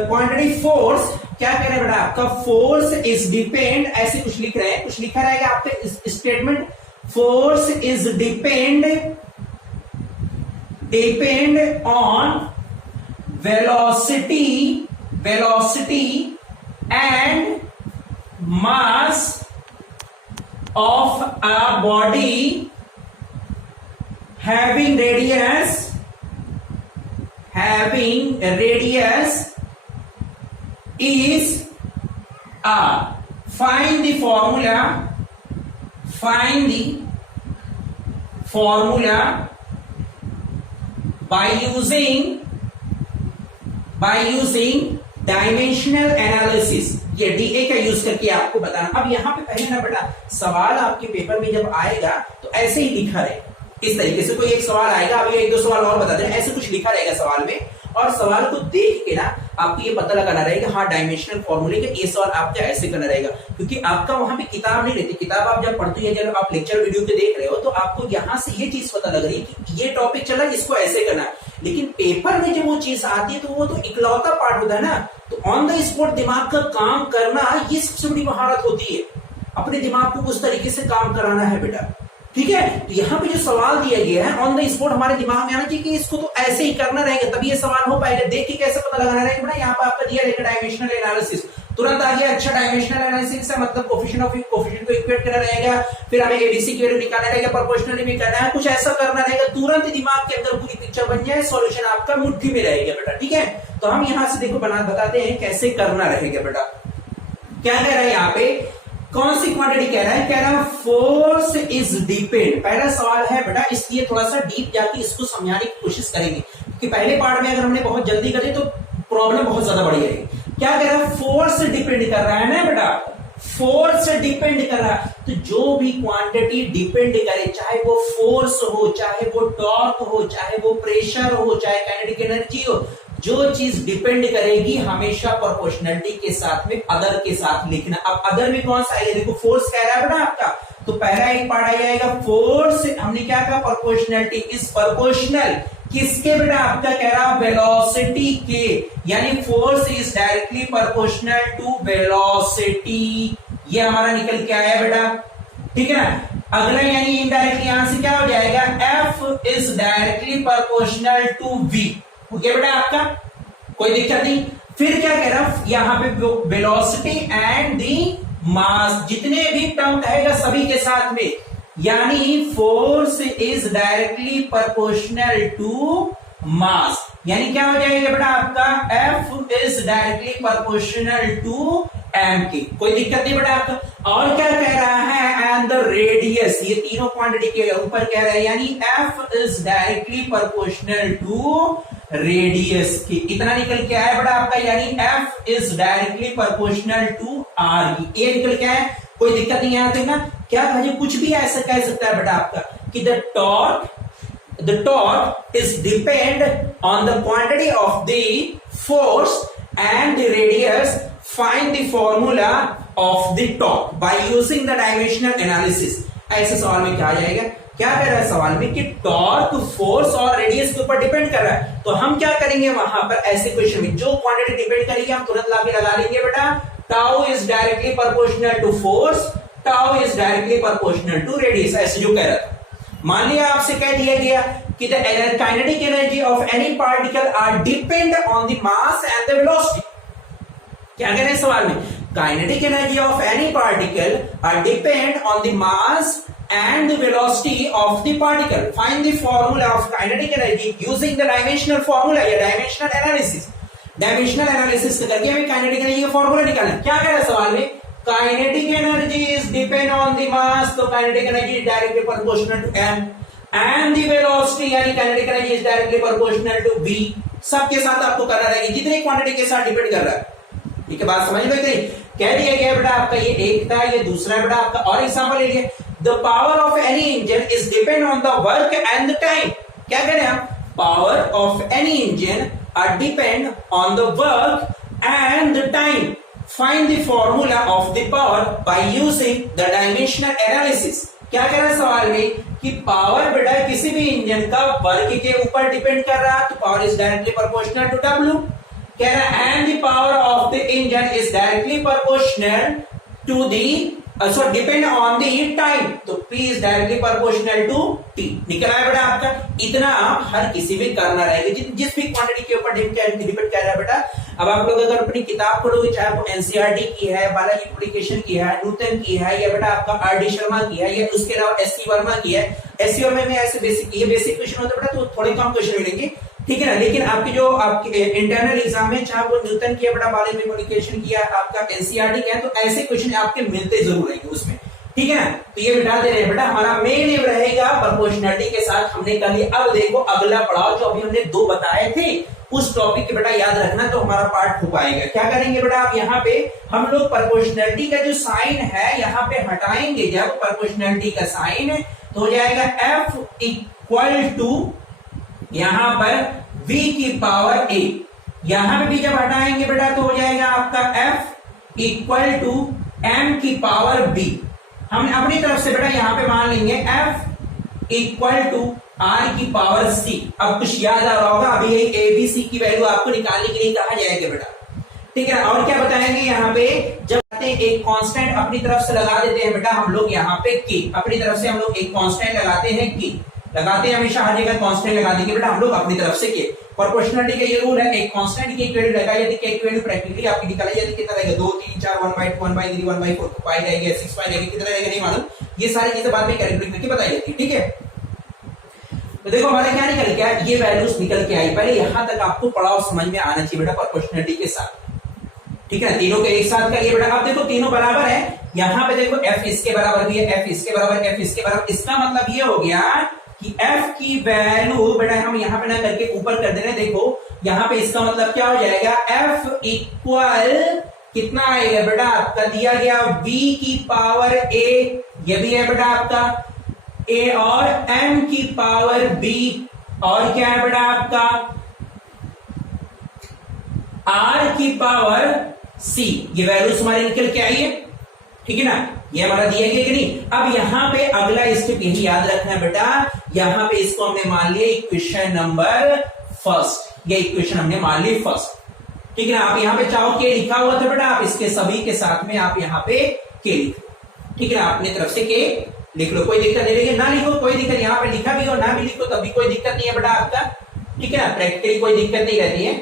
क्वांटिटी फोर्स, क्या कह रहे हैं बेटा, आपका फोर्स इज डिपेंड, ऐसे कुछ लिख रहे हैं, कुछ लिखा रहेगा आपका statement, force is depend on velocity and mass of a body having radius is r. Find the formula by using dimensional analysis, ये डीए का यूज करके आपको बताना। अब यहाँ पे पहले ना बेटा सवाल आपके पेपर में जब आएगा तो ऐसे ही लिखा रहेगा, इस तरीके से कोई एक सवाल आएगा, अभी एक दो सवाल और बता दें, ऐसे कुछ लिखा रहेगा सवाल में, और सवाल को देख के ना आपको ये पता लगाना रहेगा, हाँ डायमेंशनल फॉर्मूले का ये सवाल आपका ऐसे करना रहेगा, क्योंकि आपका वहां पे किताब नहीं रहती। किताब आप जब पढ़ते हैं, जब आप लेक्चर वीडियो के देख रहे हो तो आपको यहाँ से ये चीज पता लग रही है कि ये टॉपिक चला इसको ऐसे करना है, लेकिन पेपर में जब वो चीज आती है तो वो तो इकलौता पार्ट होता है ना, तो ऑन द स्पॉट दिमाग का काम करना ये सबसे बड़ी महारत होती है, अपने दिमाग को उस तरीके से काम कराना है बेटा, ठीक है। तो यहाँ पे जो सवाल दिया गया है ऑन द स्पॉट हमारे दिमाग में आना चाहिए कि इसको तो ऐसे ही करना रहेगा, तभी ये सवाल हो पाएगा। देख के कैसे पता लगाना रहेगा बेटा, यहाँ पे आपका दिया रहेगा डायमेंशनल एनालिसिस, तुरंत आ गया, अच्छा डायमेंशनल एनालिसिस है मतलब कोफिशिएंट को इक्वेट करना रहेगा, फिर हमें एबीसी की वैल्यू निकालना रहेगा, प्रोपोर्शनली भी करना है, कुछ ऐसा करना रहेगा, तुरंत दिमाग के अंदर पूरी पिक्चर बन जाए, सॉल्यूशन आपका मुट्ठी में रहेगा बेटा, ठीक है। तो हम यहाँ से देखो बताते हैं कैसे करना रहेगा बेटा। क्या कह रहा है यहाँ पे, कौन सी क्वांटिटी कह रहा है, फोर्स इज डिपेंड, पहला सवाल है बेटा, इसलिए थोड़ा सा डीप जाके इसको समझाने की कोशिश करेंगे, क्योंकि पहले पार्ट में अगर हमने बहुत जल्दी कर दी तो प्रॉब्लम बहुत ज्यादा बढ़ जाएगी। क्या कह रहा है, फोर्स डिपेंड कर रहा है ना बेटा, फोर्स डिपेंड कर रहा है, तो जो भी क्वांटिटी डिपेंड करे, चाहे वो फोर्स हो, चाहे वो टॉर्क हो, चाहे वो प्रेशर हो, चाहे काइनेटिक एनर्जी हो, जो चीज डिपेंड करेगी हमेशा प्रोपोर्शनलिटी के साथ में अदर के साथ लिखना। अब अदर में कौन सा आएगा, देखो फोर्स कह रहा है बेटा आपका, तो पहला एक पार्ट आ जाएगा फोर्स, हमने क्या कहा, प्रोपोर्शनलिटी इज प्रोपोर्शनल किसके बेटा, आपका कह रहा वेलोसिटी के, यानी force is directly proportional to velocity, ये हमारा निकल के आया बेटा, ठीक है ना। अगला यानी इनडायरेक्टली यहां से क्या हो जाएगा, f is directly proportional to v, okay बेटा आपका कोई दिक्कत नहीं। फिर क्या कह रहा, यहां पे वेलोसिटी एंड दी मास, जितने भी टर्म कहेगा सभी के साथ में, यानी force is directly proportional to mass, यानी क्या हो जाएगा बेटा आपका, f is directly proportional to m की, कोई दिक्कत नहीं बेटा आपका। और क्या कह रहा है, एंड द रेडियस, ये तीनों क्वांटिटी के ऊपर कह रहा है, यानी f is directly proportional to radius की, इतना निकल के आया बेटा आपका, यानी f is directly proportional to r की, ये निकल के आया, कोई दिक्कत नहीं है। देखना क्या कहा, कुछ भी ऐसा कह सकता है बेटा आपका कि the torque is depend on the quantity of the force and the radius find the formula of the torque by using the dimensional analysis. ऐसे सवाल में क्या आ जाएगा, क्या कह रहा है सवाल में कि टॉर्क फोर्स और रेडियस के ऊपर डिपेंड कर रहा है। तो हम क्या करेंगे वहां पर ऐसे क्वेश्चन में जो क्वांटिटी डिपेंड करेगी हम तुरंत लाके लगा लेंगे बेटा, tau is directly proportional to force, tau is directly proportional to radius, ऐसे जो कह रहा था। मान लिया आपसे कह दिया गया कि the kinetic energy of any particle are depend on the mass and the velocity. क्या कह रहे हैं सवाल में, kinetic energy of any particle are depend on the mass and the velocity of the particle. Find the formula of kinetic energy using the dimensional formula या dimensional analysis. Dimensional analysis करके हमें kinetic energy का formula निकालना है। क्या कह रहा है सवाल में, kinetic energy is depend on the mass, तो kinetic energy is directly proportional to m and the velocity यानी kinetic energy is directly proportional to v। सबके साथ आपको करना रहेगा जितने क्वांटिटी के साथ डिपेंड कर रहा है। ठीक है, बात समझ में गई। कह दिया गया बेटा आपका ये एक था, ये दूसरा बेटा आपका और एग्जांपल ले लीजिए, the power of any engine is depend on the work and the time। क्या कह रहे हैं हम, power of any engine are depend on the work and the time। find the formula of the power by using the dimensional analysis। क्या कह रहा है सवाल में कि पावर बेटा किसी भी इंजन का वर्क के ऊपर डिपेंड कर रहा है, तो power is directly proportional to W। कह रहा है and the power of the engine is directly proportional to the depend on the time, तो P is directly proportional to T। निकल आया बेटा आपका। इतना आप हर किसी भी करना रहेगा जिस भी क्वांटिटी के ऊपर डिपेंड कर रहा है बेटा। अब आप लोग अगर अपनी किताब पढ़ोगे, चाहे वो एनसीईआरटी की है, बालाजी पब्लिकेशन की है, नूतन की है, या बेटा आपका आर.डी. शर्मा की है, या उसके अलावा एस.सी. वर्मा की है। एस.सी. वर्मा में ऐसे बेसिक क्वेश्चन होते बेटा, तो थोड़े कम क्वेश्चन मिलेंगे, ठीक है ना। लेकिन आपकी जो आपके इंटरनल एग्जाम में, चाहे वो न्यूटन की बेटा बालाजी में पब्लिकेशन किया, आपका एनसीईआरटी का है, तो ऐसे क्वेश्चन आपके मिलते जरूर रहेंगे उसमें, ठीक है ना। तो ये बिठा दे रहे हैं बेटा, हमारा मेन एम रहेगा प्रोपोर्शनलिटी के साथ हमने कर लिया। अब देखो अगला पड़ाव जो अभी हमने दो बताए थे उस टॉपिक के बेटा याद रखना, तो हमारा पार्ट हो पाएगा। क्या करेंगे बेटा, आप यहाँ पे हम लोग प्रोपोर्शनलिटी का जो साइन है यहाँ पे हटाएंगे। जब प्रोपोर्शनलिटी का साइन है तो हो जाएगा F इक्वल टू यहां पर V की पावर A। यहां पे भी जब हटाएंगे बेटा तो हो जाएगा आपका F इक्वल टू M की पावर B। हमने अपनी तरफ से बेटा यहां पे मान लेंगे F इक्वल टू R की पावर C। अब कुछ याद आ रहा होगा, अभी ये ABC की वैल्यू आपको निकालने के लिए कहा जाएगा बेटा, ठीक है। और क्या बताएंगे यहाँ पे, जब एक कांस्टेंट अपनी तरफ से लगा देते हैं बेटा हम लोग यहाँ पे K, अपनी तरफ से हम लोग एक कांस्टेंट लगाते हैं K, लगाते हैं हमेशा हर जगह कांस्टेंट लगा देंगे बेटा हम लोग अपनी तरफ से K। प्रोपोर्शनलिटी का ये रूल है, एक कांस्टेंट की वैल्यू लगाई जाती है, K की वैल्यू प्रैक्टिकली आपकी निकाली जाती है, कितना रहेगा 2 3 4 1/2 1/3 1/4 पाई जाएगी 6 पाई जाएगी, कितना रहेगा नहीं मालूम, ये सारी चीजें बाद में कैलकुलेट करके बताई जाती है, ठीक है। तो देखो हमारा क्या निकल गया, ये वैल्यूज निकल के आई। पहले यहां तक आपको पढ़ाओ समझ में आना चाहिए बेटा प्रोपोर्शनलिटी के साथ, ठीक है। तीनों के एक साथ करिए बेटा। अब देखो तीनों बराबर है, यहां पे देखो F इसके बराबर भी है, F इसके बराबर, F इसके बराबर। इसका मतलब ये हो गया कि F की वैल्यू बेटा हम यहां पे ना करके ऊपर कर दे रहे हैं। देखो यहां पे इसका मतलब क्या हो जाएगा, F इक्वल कितना आएगा बेटा आपका दिया गया V की पावर A, ये भी है बेटा आपका A, और M की पावर B, और क्या है बेटा आपका R की पावर C। ये वैल्यूज हमारे निकल के आई है, ठीक है ना। ये हमारा दिया गया कि नहीं। अब यहां पे अगला स्टेप यही याद रखना है बेटा, यहां पे इसको हमने मान लिया इक्वेशन नंबर फर्स्ट, ये इक्वेशन हमने मान ली फर्स्ट, ठीक है ना। आप यहां पे चाहो के लिखा हुआ था बेटा, आप इसके सभी के साथ में आप यहां पे के लिखो, ठीक है ना। अपनी तरफ से के लिख लो, कोई दिक्कत नहीं रहेगी, ना लिखो कोई दिक्कत, यहां पे लिखा भी हो ना भी लिखो तभी कोई दिक्कत नहीं है बेटा आपका, ठीक है ना। प्रैक्टिकली कोई दिक्कत नहीं रहती है।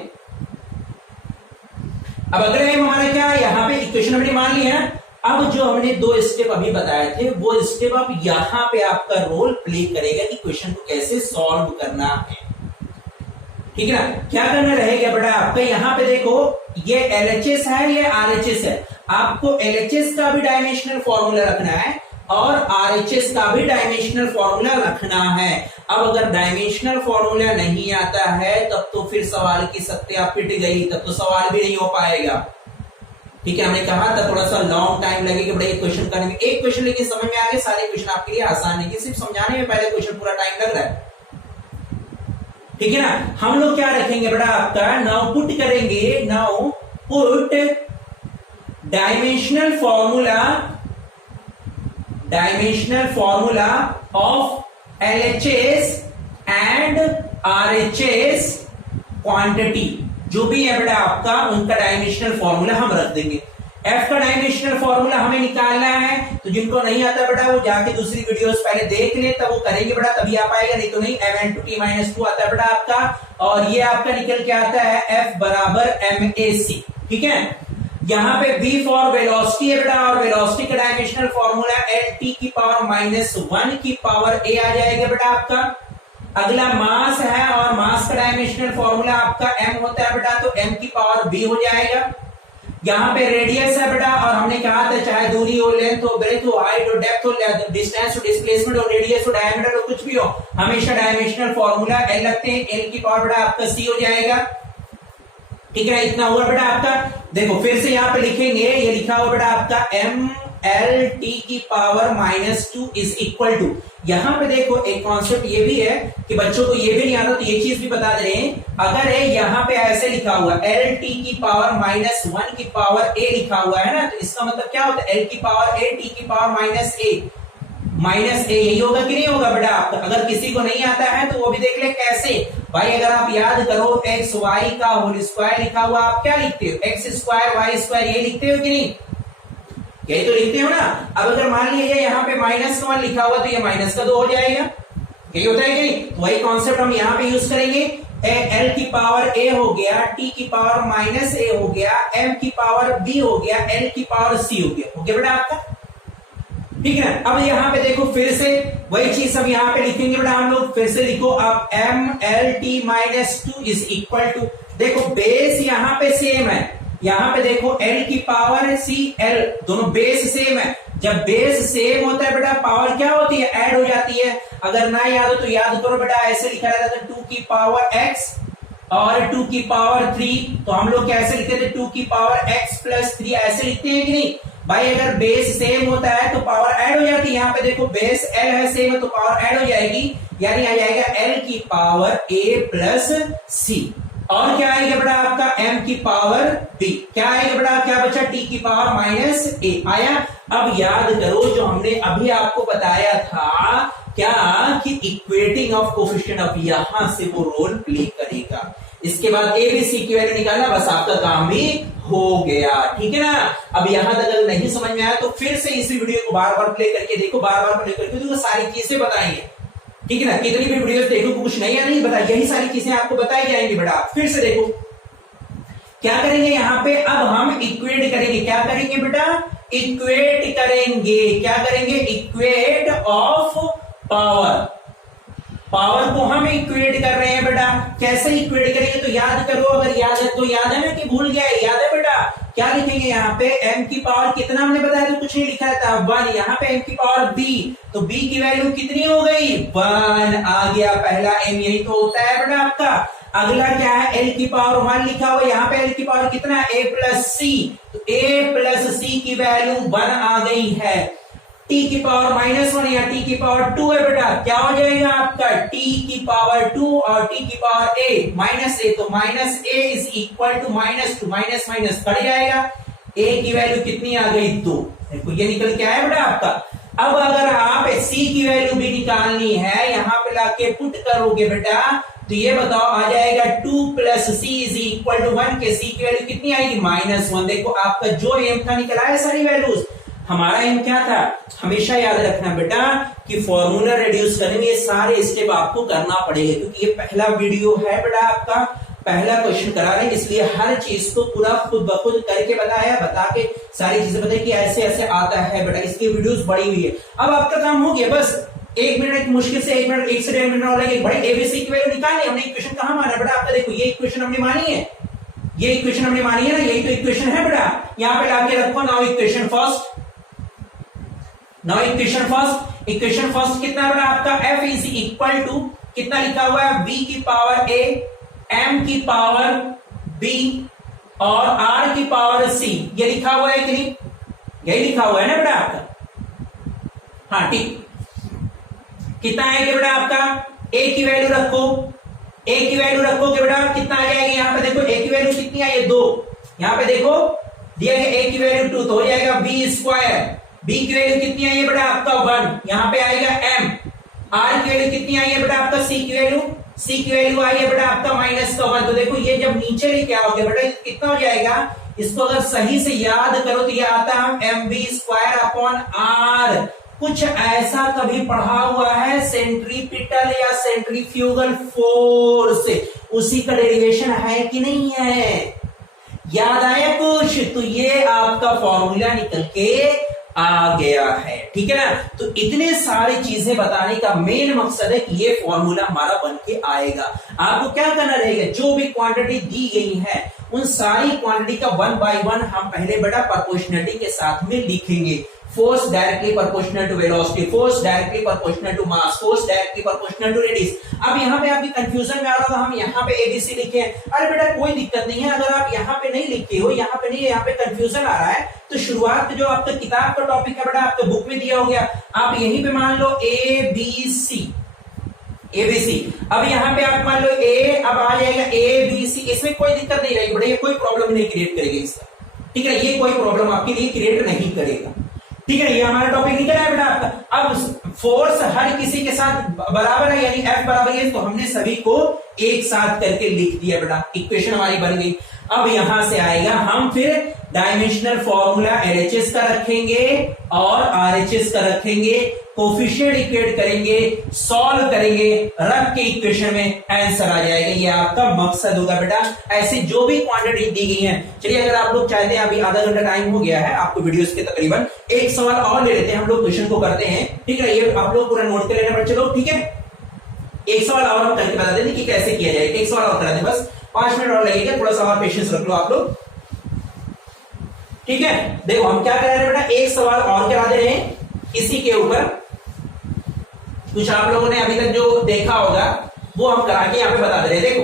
अब अगले हमारा क्या, यहाँ पे इक्वेशन हमने मान ली है। अब जो हमने दो स्टेप अभी बताए थे वो स्टेप अब यहां पे आपका रोल प्ले करेगा कि क्वेश्चन को कैसे सॉल्व करना है, ठीक है ना। क्या करना रहेगा बेटा आपका, यहां पे देखो ये LHS है, ये RHS है। आपको LHS का भी डायमेंशनल फॉर्मूला रखना है और RHS का भी डायमेंशनल फॉर्मूला रखना है। अब अगर डायमेंशनल फॉर्मूला नहीं आता है तब तो फिर सवाल की सत्या पिट गई, तब तो सवाल भी नहीं हो पाएगा, ठीक है। हमने कहा था थोड़ा सा लॉन्ग टाइम लगेगा बड़ा एक क्वेश्चन करने में, एक क्वेश्चन लेकिन समझ में आ गए, सारे क्वेश्चन आपके लिए आसान है, कि सिर्फ समझाने में पहले क्वेश्चन पूरा टाइम लग रहा है, ठीक है ना। हम लोग क्या रखेंगे बेटा आपका, नाउ पुट करेंगे, now put dimensional formula of LHS and RHS quantity, जो भी है बेटा आपका उनका डायमेंशनल फॉर्मूला हम रख देंगे। एफ का डायमेंशनल फॉर्मूला हमें निकालना है, तो जिनको नहीं आता बेटा वो जाके दूसरी वीडियोस पहले देख ले, तब वो करेंगे बेटा, तभी आ पाएगा, नहीं तो नहीं। m(n)(2) आता है बेटा आपका, और ये आपका निकल के आता है F बराबर MAC, ठीक है। यहाँ पे V फॉर वेलोसिटी है बेटा, और वेलोसिटी का डायमेंशनल फॉर्मूला LT की पावर -1 की पावर A आ जाएगा बेटा आपका। अगला मास है, और मास का डायमेंशनल फॉर्मूला आपका m होता है बेटा, तो m की पावर b हो जाएगा। यहाँ पे रेडियस है बेटा, और हमने कहा था चाहे दूरी हो, लेंथ हो, ब्रेथ हो, हाइट हो, डेप्थ हो, डिस्टेंस हो, डिस्प्लेसमेंट हो, रेडियस हो, डायमीटर हो, कुछ भी हो, हमेशा डायमेंशनल फॉर्मूला l लगते हैं। l की पावर बेटा आपका c हो जाएगा, ठीक है। इतना हुआ बेटा आपका। देखो फिर से यहाँ पे लिखेंगे, ये लिखा हुआ बेटा आपका mLT की पावर -2 इज इक्वल टू, यहां पे देखो एक कॉन्सेप्ट ये भी है कि बच्चों को ये भी नहीं आता, तो ये चीज भी बता दे रहे हैं। अगर है यहाँ पे ऐसे लिखा हुआ LT की पावर -1 की पावर A लिखा हुआ है ना, तो इसका मतलब क्या होता है, L की पावर A, T की पावर -A, यही होगा कि नहीं होगा बेटा आपका। अगर किसी को नहीं आता है तो वो भी देख ले कैसे। भाई अगर आप याद करो x y का होल स्क्वायर लिखा हुआ, आप क्या लिखते हो, x² y², ये लिखते हो कि नहीं, यही तो लिखते हो ना। अब अगर मान लीजिए यहाँ पे -1 लिखा हुआ, तो ये -2 हो जाएगा, यही होता है कि नहीं। तो वही कॉन्सेप्ट हम यहाँ पे यूज करेंगे। L की पावर A हो गया, T की पावर -A हो गया, M की पावर B हो गया, L की पावर C हो गया, ओके बेटा आपका, ठीक है। अब यहाँ पे देखो फिर से वही चीज सब यहाँ पे लिखेंगे बेटा हम लोग। फिर से लिखो आप mLT-2 इज इक्वल टू, देखो बेस यहाँ पे सेम है, यहाँ पे देखो L की पावर C L, दोनों बेस सेम है। जब बेस सेम होता है बेटा पावर क्या होती है, ऐड हो जाती है। अगर ना याद हो तो याद करो बेटा, ऐसे लिखा रहता था 2 की पावर x और 2 की पावर 3, तो हम लोग कैसे लिखते थे, 2 की पावर x + 3, ऐसे लिखते हैं कि नहीं भाई। अगर बेस सेम होता है तो पावर ऐड हो जाती है। यहाँ पे देखो बेस L है सेम है, तो पावर ऐड हो जाएगी, यानी आ जाएगा L की पावर A + C, और क्या आएगा बेटा आपका M की पावर B, क्या आएगा बेटा, क्या बचा, T की पावर -A आया। अब याद करो जो हमने अभी आपको बताया था क्या, कि इक्वेटिंग ऑफ कोफिशिएंट ऑफ, यहां से वो रोल प्ले करेगा। इसके बाद ABC की वैल्यू निकालना, बस आपका काम भी हो गया, ठीक है ना। अब यहां तक अगर नहीं समझ में आया तो फिर से इसी वीडियो को बार बार प्ले करके देखो, बार बार प्ले करके तो सारी चीजें बताएंगे, ठीक है ना। कितनी भी वीडियोस देखो, कुछ नया नहीं बता, यही सारी चीजें आपको बताई जाएंगी बेटा। फिर से देखो क्या करेंगे यहाँ पे, अब हम इक्वेट करेंगे, क्या करेंगे बेटा, इक्वेट करेंगे, क्या करेंगे, इक्वेट ऑफ पावर, पावर को हम इक्वेट कर रहे हैं बेटा। कैसे इक्वेट करेंगे, तो याद करो, अगर याद है तो याद है ना, कि भूल गया, याद है बेटा। क्या लिखेंगे यहाँ पे, m की पावर कितना हमने बताया, तो कुछ नहीं लिखा था 1, यहाँ पे m की पावर b, तो b की वैल्यू कितनी हो गई, 1 आ गया, पहला m यही तो होता है बेटा आपका। अगला क्या है, l की पावर 1 लिखा हुआ, यहाँ पे l की पावर कितना है, a + c, तो a + c की वैल्यू 1 आ गई है। t की पावर -1 या t की पावर 2 है बेटा, क्या हो जाएगा आपका, t की पावर 2 और t की पावर a -a, तो -a is equal to -2, minus minus cut जाएगा, a की वैल्यू कितनी आ गई, 2, देखो ये निकल के आया बेटा आपका। अब अगर आप c की वैल्यू भी निकालनी है, यहां पे लाके पुट करोगे बेटा, तो ये बताओ आ जाएगा 2 + c इज इक्वल टू 1, के c की वैल्यू कितनी आएगी, -1। देखो आपका जो m था निकला है सारी वैल्यूज। हमारा एम क्या था, हमेशा याद रखना बेटा कि फॉर्मूला रिड्यूस करेंगे, सारे स्टेप आपको करना पड़ेगा, क्योंकि ये पहला वीडियो है बेटा आपका, पहला क्वेश्चन करा रहे हैं, इसलिए हर चीज को पूरा खुद ब खुद करके बताया, बता के सारी चीजें बताई कि ऐसे ऐसे आता है बेटा। इसकी वीडियोस बड़ी हुई है। अब आपका काम हो गया, बस 1 मिनट, मुश्किल से 1 मिनट, 1 से 1.5 मिनट और लगे। बड़े एबीसी की वैल्यू निकालनी, हमने इक्वेशन कहां माना बेटा आपका, देखो ये इक्वेशन हमने मानी है, ये इक्वेशन हमने मानी है ना, यही तो इक्वेशन है बेटा। यहाँ पे लाके रखो, now equation first, now equation first कितना है बेटा आपका, f इज इक्वल टू कितना लिखा हुआ है, v की पावर a, m की पावर b और r की पावर c, ये लिखा हुआ है कि नहीं, यही लिखा हुआ है ना बेटा आपका। हाँ ठीक, कितना आएगा बेटा आपका, a की वैल्यू रखो, a की वैल्यू रखोगे बेटा कितना आ जाएगा, यहाँ पे देखो a की वैल्यू कितनी आई है, 2, यहाँ पे देखो दिया गया a की वैल्यू 2 तो हो जाएगा b स्क्वायर, b की वैल्यू कितनी आई है बेटा आपका 1, यहां पे आएगा m, r की वैल्यू कितनी आई है बेटा आपका c की वैल्यू आई है बेटा आपका -1। तो देखो ये जब नीचे लेके आओगे बेटा कितना हो जाएगा, इसको अगर सही से याद करो तो ये आता है mv स्क्वायर अपॉन r। कुछ ऐसा कभी पढ़ा हुआ है सेंट्रीपिटल या सेंट्रीफ्यूगल फोर्स, उसी का डेरिवेशन है कि नहीं है, याद आया कुछ, तो ये आपका फॉर्मूला निकल के आ गया है, ठीक है ना। तो इतने सारी चीजें बताने का मेन मकसद है कि ये फॉर्मूला हमारा बन के आएगा। आपको क्या करना रहेगा, जो भी क्वांटिटी दी गई है उन सारी क्वांटिटी का 1 बाय 1 हम पहले बेटा प्रोपोर्शनलिटी के साथ में लिखेंगे। Force directly proportional to velocity, force directly proportional to mass, force directly proportional to radius. अब यहाँ पे आपकी कंफ्यूजन में आ रहा होगा हम यहाँ पे एबीसी लिखे हैं, अरे बेटा कोई दिक्कत नहीं है, अगर आप यहाँ पे नहीं लिखे हो, यहाँ पे नहीं, यहाँ पे कंफ्यूजन आ रहा है, तो शुरुआत जो आपका किताब का टॉपिक है बेटा आपके बुक में दिया हो गया, आप यहीं पे मान लो एबीसी, अब यहाँ पे आप मान लो ए, अब आ जाएगा एबीसी, इसमें कोई दिक्कत नहीं रहेगी बेटा, ये कोई प्रॉब्लम नहीं क्रिएट करेगी इसका, ठीक है, ये कोई प्रॉब्लम आपके लिए क्रिएट नहीं करेगा, ठीक है। ये हमारा टॉपिक निकल है बेटा आपका। अब फोर्स हर किसी के साथ बराबर है, यानी F बराबर है, तो हमने सभी को एक साथ करके लिख दिया बेटा, इक्वेशन हमारी बन गई। अब यहां से आएगा हम फिर डायमेंशनल फॉर्मूला LHS का रखेंगे और RHS का रखेंगे, कोफिशिएंट इक्वेट करेंगे, सॉल्व करेंगे, रख के इक्वेशन में आंसर आ जाएगा। ये आपका मकसद होगा बेटा। ऐसी जो भी क्वांटिटी दी गई है, चलिए अगर आप लोग चाहते हैं, अभी आधा घंटा टाइम हो गया है आपको वीडियोस के, तकरीबन एक सवाल और ले लेते हैं, हम लोग क्वेश्चन को करते हैं, ठीक है। ये आप लोग पूरा नोट कर लेना बच्चे लोग, ठीक है। एक सवाल और हम करके बता देंगे कि कैसे किया जाएगा, एक सवाल और करा दें, बस 5 मिनट और लगेगा, थोड़ा सा और पेशेंस रख लो आप लोग, ठीक है। देखो हम क्या कर रहे हैं बेटा, एक सवाल और करा दे रहे हैं इसी के ऊपर, कुछ आप लोगों ने अभी तक जो देखा होगा वो हम करा के यहां पे बता दे रहे हैं। देखो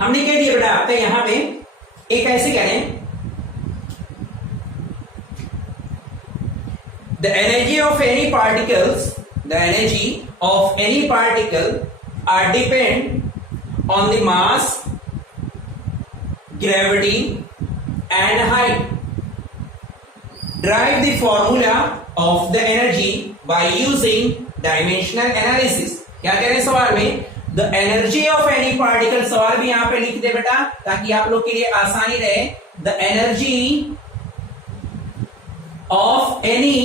हमने क्या दिया बेटा आपका यहां पे, एक ऐसे कह रहे हैं, the energy of any particle are depend on the mass, gravity and height. Derive the formula of the energy by using dimensional analysis. क्या कह रहे हैं सवाल में, the energy of any particle, सवाल भी यहां पे लिख दे बेटा ताकि आप लोग के लिए आसानी रहे। the energy of any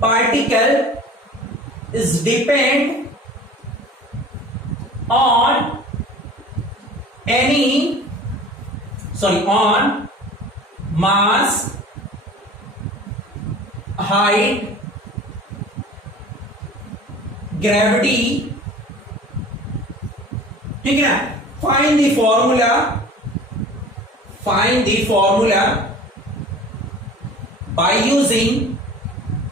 particle is depend on mass, height, gravity, ठीक है ना। Find the formula by using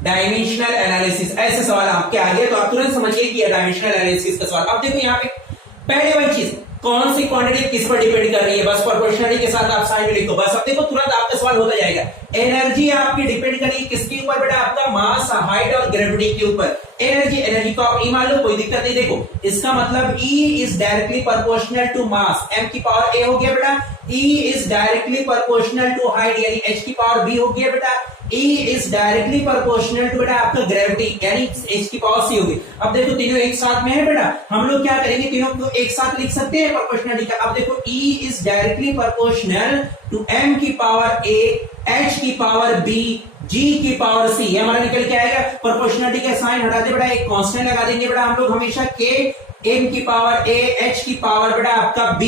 dimensional analysis. ऐसे सवाल आपके आ गए तो आप तुरंत समझिए कि डायमेंशनल एनालिसिस का सवाल। अब देखो यहाँ पे पहले वाली चीज, कौन सी क्वांटिटी किस पर डिपेंड कर रही है, बस प्रोपोर्शनलिटी के साथ आप साइन में लिखो, बस। अब देखो तुरंत आपका सवाल होता जाएगा। एनर्जी आपकी डिपेंड करेगी किसके ऊपर बेटा, आपका मास, हाइट और ग्रेविटी के ऊपर। एनर्जी को आप ई मान लो, कोई दिक्कत नहीं। देखो इसका मतलब E is directly proportional to mass, m की पावर a हो गया बेटा। E is directly proportional to height यानी h की पावर b हो गया बेटा। E is directly proportional to बेटा आपका ग्रेविटी यानी h की पावर c होगी। अब देखो तीनों एक साथ में है बेटा, हम लोग क्या करेंगे, तीनों को एक साथ लिख सकते हैं प्रोपोर्शनलिटी का। अब देखो E is directly proportional to m की पावर a, h की पावर b, g की पावर c। ये हमारा निकल के आएगा। प्रोपोर्शनलिटी का साइन हटा दे बेटा, एक कांस्टेंट लगा देंगे बेटा हम लोग हमेशा, k, m की पावर a, h की पावर बेटा आपका b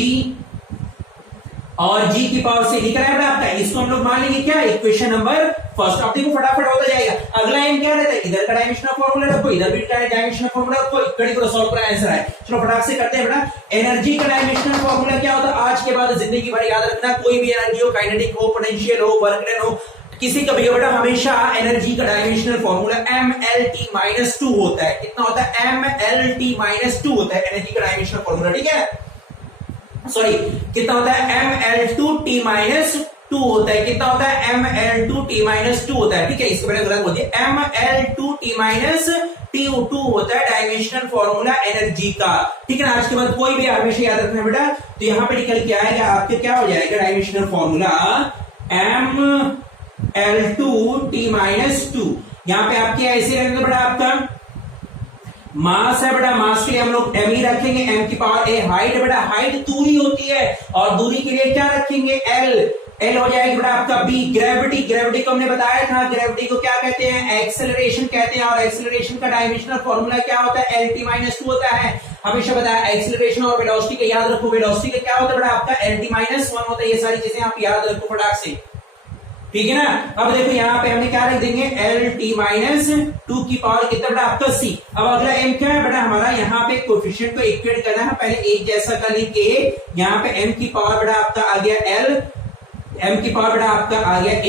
और g की पावर c लिख रहा है बेटा आपका। इसको हम लोग मान लेंगे क्या, इक्वेशन नंबर फर्स्ट। अब देखो फटाफट होता जाएगा। अगला एम क्या रहता है, इधर का डायमेंशनल फॉर्मूला रखो, इधर भी डायमेंशनल फॉर्मूला रखो, इकट्ठे को सॉल्व करा आंसर आए। चलो फटाफट से करते हैं बेटा। एनर्जी का डायमेंशनल फॉर्मूला क्या होता है, आज के बाद जिंदगी भर याद रखना, कोई भी एनर्जी हो, काइनेटिक हो, पोटेंशियल हो, वर्क डन हो, किसी का भी बेटा, हमेशा एनर्जी का डायमेंशनल फॉर्मूला mlt-2 होता है। कितना होता है, mlt-2 होता है एनर्जी का डायमेंशनल फॉर्मूला, ठीक है। सॉरी, कितना होता है, ml2t-2 होता है। कितना होता है, ml2t-2 होता है, ठीक है। इसके पहले गलत बोल दिया, ml2t-2 T2 होता है डायमेंशनल फॉर्मूला एनर्जी का। ठीक है ना, आज के बाद कोई भी हमेशा याद रखना बेटा। तो यहाँ पे निकल के आएगा आपके क्या हो जाएगा डायमेंशनल फॉर्मूला mL2T-2। यहाँ पे आपके ऐसे रखेंगे बेटा, आपका मास है बेटा, मास के लिए हम लोग m ही रखेंगे, m की पावर a। हाइट है बेटा, हाइट दूरी होती है और दूरी के लिए क्या रखेंगे l। एल हो जाएगी बेटा आपका बी। ग्रेविटी, ग्रेविटी को हमने बताया था, ग्रेविटी को क्या कहते हैं, एक्सेलरेशन कहते हैं। और एक्सेलरेशन का डायमेंशनल फॉर्मूला क्या होता है, LT-2 होता है। हमेशा बताया एक्सेलरेशन और वेलोसिटी का याद रखो। वेलोसिटी का क्या होता है बेटा आपका LT-1 होता है। ये सारी चीजें आप याद रखो फटाक से, ठीक है ना। अब देखो यहाँ पे हमने क्या रख देंगे, LT-2 की पावर कितना बेटा आपका c। अब अगला m क्या है बेटा हमारा, यहाँ पे कोफिशिएंट को इक्वेट करना है। पहले एक जैसा कर लेंगे, यहाँ पे m की पावर बेटा आपका आ गया l, m की पावर बेटा आपका आ गया a,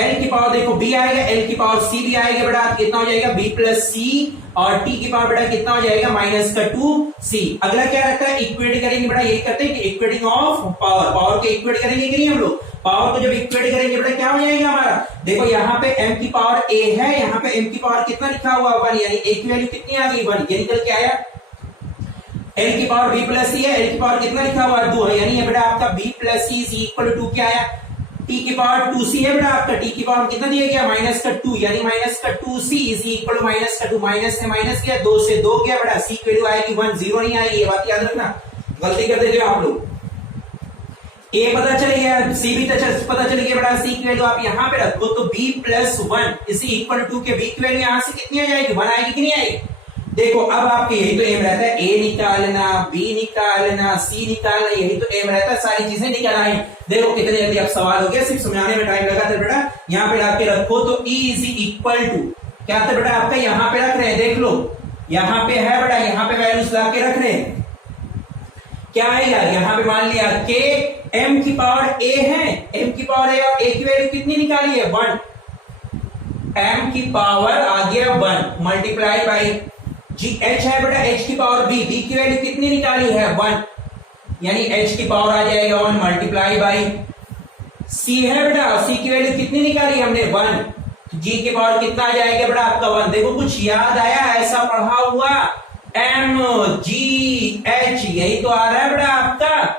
l की पावर देखो b आएगा, l की पावर c भी आएगा बेटा, कितना हो जाएगा b प्लस c, और t की पावर बेटा कितना हो जाएगा -2c। अगला क्या रहता है, इक्वेट करेंगे बेटा, यही करते हैं कि इक्वेटिंग ऑफ पावर। पावर को इक्वेट करेंगे कि नहीं हम लोग, पावर को जब इक्वेट करेंगे बेटा क्या हो जाएगा हमारा, देखो यहाँ पे m की पावर a है, यहाँ पे m की पावर कितना लिखा हुआ 1, यानी a की वैल्यू कितनी आ गई 1, ये निकल के आया। l की पावर b प्लस c है, l की पावर कितना लिखा हुआ 2 है, यानी ये बेटा आपका b plus c is equal to 2 क्या आया, t की पावर 2c है बेटा आपका, t की पावर कितना दिया गया -2, यानी -2c is equal to -2, minus से माइनस किया, 2 से 2 गया बेटा, c की वैल्यू आएगी 1, 0 नहीं आएगी। ये बात याद रखना, गलती कर देते हो आप लोग। a पता चल गया, c भी पता चल गया बेटा, c की वैल्यू आप यहाँ पे रखो तो b plus 1 is equal to के b की वैल्यू यहाँ से कितनी आ जाएगी, 1 आएगी कि नहीं आएगी। देखो अब आपके यही तो एम रहता है, a निकालना, b निकालना, c निकालना, यही तो एम रहता है, सारी चीजें निकालना है। देखो कितने जल्दी अब सवाल हो गया, सिर्फ समझाने में टाइम लगा था बेटा। यहाँ पे लाके रखो तो e इज इक्वल टू क्या था बेटा आपका, यहाँ पे रख रहे हैं, देख लो यहाँ पे है बेटा, यहाँ पे वैल्यूज लाके रख रहे हैं, क्या आएगा, यहाँ पे मान लिया के m की पावर a है, m की पावर a और a की वैल्यू कितनी निकाली है 1, m की पावर आ गया 1 मल्टीप्लाई बाई जी h है बेटा, h की पावर b, b की वैल्यू कितनी निकाली है 1, यानी h की पावर आ जाएगा 1 मल्टीप्लाई बाई c है बेटा, c की वैल्यू कितनी निकाली हमने 1, g की पावर कितना आ जाएगा बेटा आपका 1। देखो कुछ याद आया, ऐसा पढ़ा हुआ m g h, यही तो आ रहा है बेटा आपका,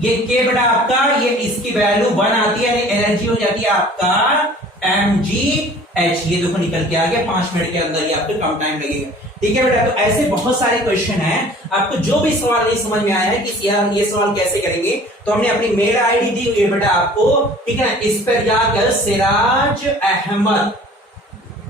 ये k बेटा आपका, ये इसकी वैल्यू 1 आती है, यानी एनर्जी हो जाती है आपका mgh। ये देखो निकल के आ गया, 5 मिनट के अंदर ही आपको कम टाइम लगेगा। ठीक है बेटा, तो ऐसे बहुत सारे क्वेश्चन हैं। आपको जो भी सवाल नहीं समझ में आया है कि यार ये सवाल कैसे करेंगे, तो हमने अपनी मेल आईडी दी हुई है बेटा आपको, ठीक है ना, इस पर जाकर सिराज अहमद,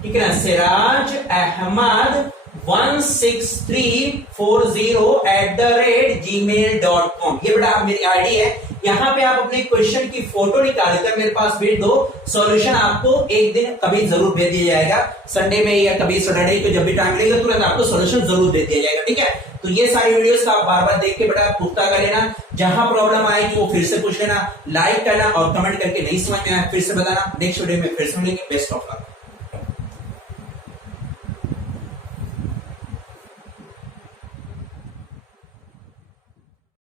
ठीक है ना, सिराज अहमद 16340@gmail.com, ये बेटा मेरी आईडी है। यहाँ पे आप अपने क्वेश्चन की फोटो निकाल कर मेरे पास भेज दो, सॉल्यूशन आपको एक दिन कभी जरूर भेज दिया जाएगा, संडे में या कभी सैटरडे को जब भी टाइम मिलेगा तुरंत आपको सॉल्यूशन जरूर दे दिया जाएगा। ठीक है, तो ये सारी वीडियोस का आप बार बार देख के बेटा पुख्ता कर लेना, जहां प्रॉब्लम आएगी वो फिर से पूछ लेना, लाइक करना और कमेंट करके नहीं समझ में आया फिर से बताना। नेक्स्ट वीडियो में फिर से मिलेंगे, बेस्ट ऑफ लक।